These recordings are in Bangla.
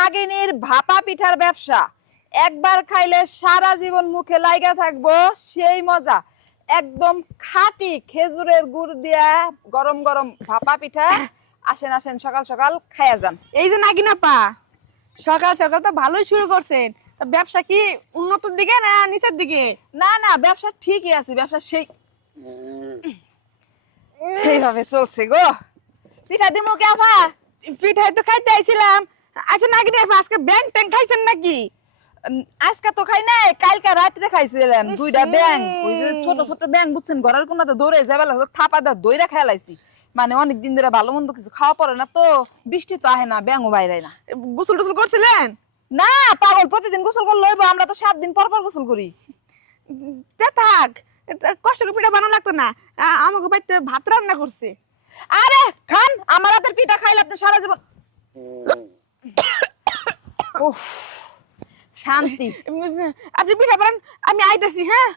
নাগিনীর ভাপা পিঠার ব্যবসা। একবার খাইলে সারা জীবন মুখে লাইগা থাকবো সেই মজা। একদম খাঁটি খেজুরের গুড় দিয়া গরম গরম ভাপা পিঠা। আসেন আসেন, সকাল সকাল খাইয়া যান। এই যে নাগিনা পা, সকাল সকাল তো ভালোই শুরু করছেন। তা ব্যবসা কি উন্নতির দিকে না নিচের দিকে? না না, ব্যবসা ঠিকই আছে, ব্যবসা সেইভাবে চলছে গো। পিঠা দিমু কে আপা? পিঠাই তো খাইতে আইছিলাম। আচ্ছা নাগিনা পা, আজকে ব্যাং ট্যাং খাইছেন নাকি? আজকে তো খাই নাই, কালকে রাত্রে খাইছিলাম দুইটা ব্যাং। ওই যে ছোট ছোট ব্যাং বুঝছেন, ঘরের কোনাতে দৌড়ে যাবে লাগলো, থাপা দা দইরা খেলাইছি। মানে অনেকদিন ধরে ভালো মন্দ কিছু খাওয়া পড়ে না তো, বৃষ্টি তো আহে না, ব্যাংও বাইরে না। গোসল টোসল করছিলেন? না পাগল, প্রতিদিন গোসল করে লইব, আমরা তো 7 দিন পর পর গোসল করি। তে থাক, কষ্ট করে পিঠা বানানো লাগতো না। আমাকে বাড়িতে ভাত রান্না করছে। আরে খান, আমার হাতের পিঠা খাইলে আপনি সারা জীবন উফ, শান্তি। আপনি পিঠা বানান, আমি আইতাছি। হ্যাঁ,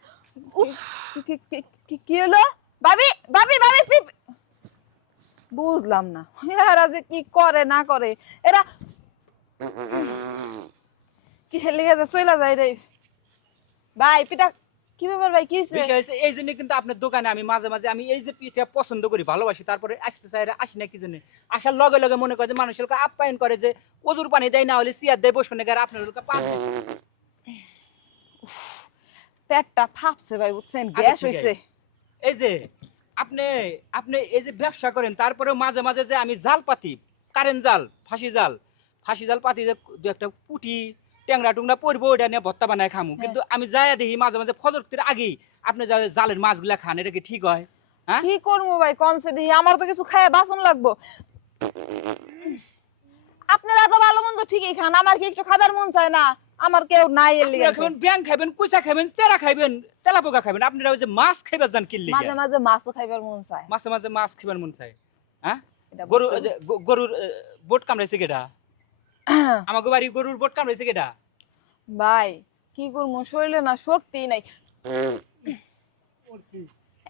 কি হলো? ভাবি ভাবি ভাবি বুঝলাম না এরা যে কি করে না করে। এরা কিসের লেগে যে চলে যায় রে। ভাই পিঠা কি ব্যাপার ভাই, কি হইছে? বিষয় হচ্ছে এই জন্য কিন্তু আপনার দোকানে আমি মাঝে মাঝে আমি এই যে পিঠা পছন্দ করি, ভালোবাসি, তারপরে আসতে চাই, আসি না কি জন্য। আসার লগে লগে মনে করে যে মানুষের আপ্যায়ন করে, যে ওজুর পানি দেয় না হলে চেয়ার দেয় বসবে না, আপনার পেটটা ফাপছে ভাই, বুঝছেন, গ্যাস হইছে। এই যে আপনি আপনি এই যে ব্যবসা করেন, তারপরে মাঝে মাঝে যে আমি জাল পাতি, কারেন্ট জাল, ফাঁসি জাল পাতি, যে দু একটা পুঁটি ট্যাংরা টুংরা পড়বো, ওইটা নিয়ে ভর্তা বানায় খামু। কিন্তু আমি যাই দেখি মাঝে মাঝে ফজরের আগেই আপনি জালের মাছগুলা খান, এটা কি ঠিক হয়? হ্যাঁ, কি করবো ভাই, কনসে দিই, আমার তো কিছু খায় বাসন লাগবো। আপনারা তো ভালো মন্দ ঠিকই খান, আমার কি একটু খাবার মন চায় না? আমার কেউ নাই এর লিগে। খাবেন ব্যাং খাবেন, কুচা খাবেন, চেরা খাবেন, তেলাপোকা খাবেন, আপনারা ওই যে মাছ খাইবার জান কি লিগে? মাঝে মাঝে মাছও খাইবার মন চায়। মাঝে মাঝে মাছ খাইবার মন চায়। হ্যাঁ, এটা গরু বুঝতে গরুর বোট কামড়াইছে কেডা? আমাকে বাড়ি গরুর বোট কামড়াইছে কেডা? ভাই কি করবো, শরীরে না শক্তি নাই,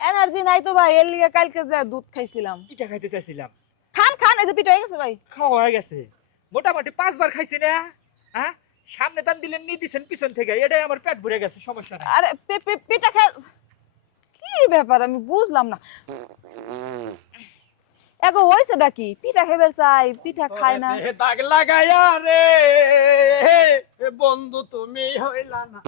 এনার্জি নাই তো ভাই, এর লিগে কালকে যা দুধ খাইছিলাম। পিঠা খাইতে চাইছিলাম, খান খান, এই যে পিঠা হয়ে গেছে ভাই। খাওয়া হয়ে গেছে, মোটামুটি 5 বার খাইছি না। হ্যাঁ, সামনে টান দিলেন, নি দিছেন পিছন থেকে, এটাই আমার পেট ভরে গেছে, সমস্যা নাই। আরে পিঠা খা, কি ব্যাপার আমি বুঝলাম না। এগো হইছে ডাকি, পিঠা খাইবার চাই, পিঠা খায় না। দাগ লাগাইয়া রে বন্ধু তুমি হইলা না।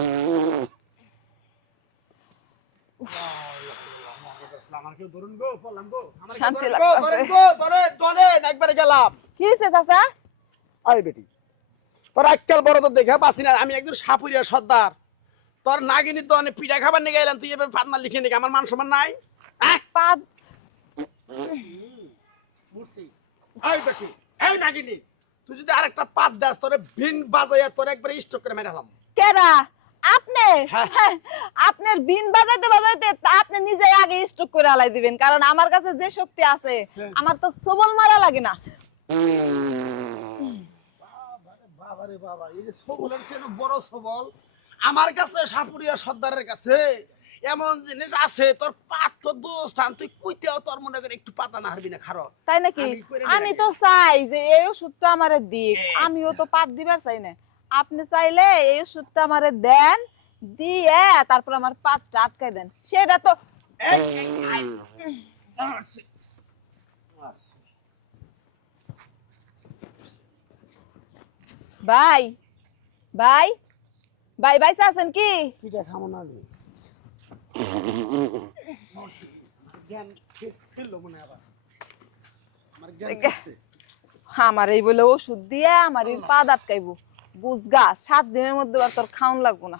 শান্তি লাগছে। একবারে গেলাম। কি হইছে চাচা? আই বেটি, তোর আজকাল বড় তো দেখা পাচ্ছি না, আমি একজন সাপুরিয়া সর্দার। তোর নাগিনীর দোকানে পিঠা খাবার নিয়ে গেলাম, তুই এভাবে পাতনা লিখে নিকে, আমার মান সম্মান নাই। পাদ আই বেটি, এই নাগিনী, তুই যদি আরেকটা পাত দাস, তোরে ভিন বাজাইয়া তোর একবারে স্টক করে মেরে হলাম। কেরা? আপনি? হ্যাঁ। আপনার বিন বাজাইতে বাজাইতে আপনি নিজে আগে স্ট্রোক করে আলাই দিবেন, কারণ আমার কাছে যে শক্তি আছে, আমার তো সবল মারা লাগে না। বাবারে বাবা, এই যে সবলের চেয়ে বড় সবল আমার কাছে, সাপুরিয়া সর্দারের কাছে এমন জিনিস আছে, তোর পাত তো দোস্তান, তুই কইতেও তোর মনে করে একটু পাতা না হারবি না খারো। তাই নাকি? আমি তো চাই যে এই ওষুধটা আমারে দিক, আমিও তো পাত দিবার চাই না। আপনি চাইলে এই ওষুধটা আমারে দেন, দিয়ে তারপর আমার পাতটা আটকাই দেন, সেটা তো। ভাই ভাই ভাই বাইসা আছেন কি? পিঠা খামো না আমি। জ্ঞান ফেললো মনে আবার আমার জ্ঞান ফেলছে। আমার এই বলে ওষুধ দিয়ে আমার এই পা আটকাইবো, বুঝগা 7 দিনের মধ্যে আর তোর খাওন লাগবো না।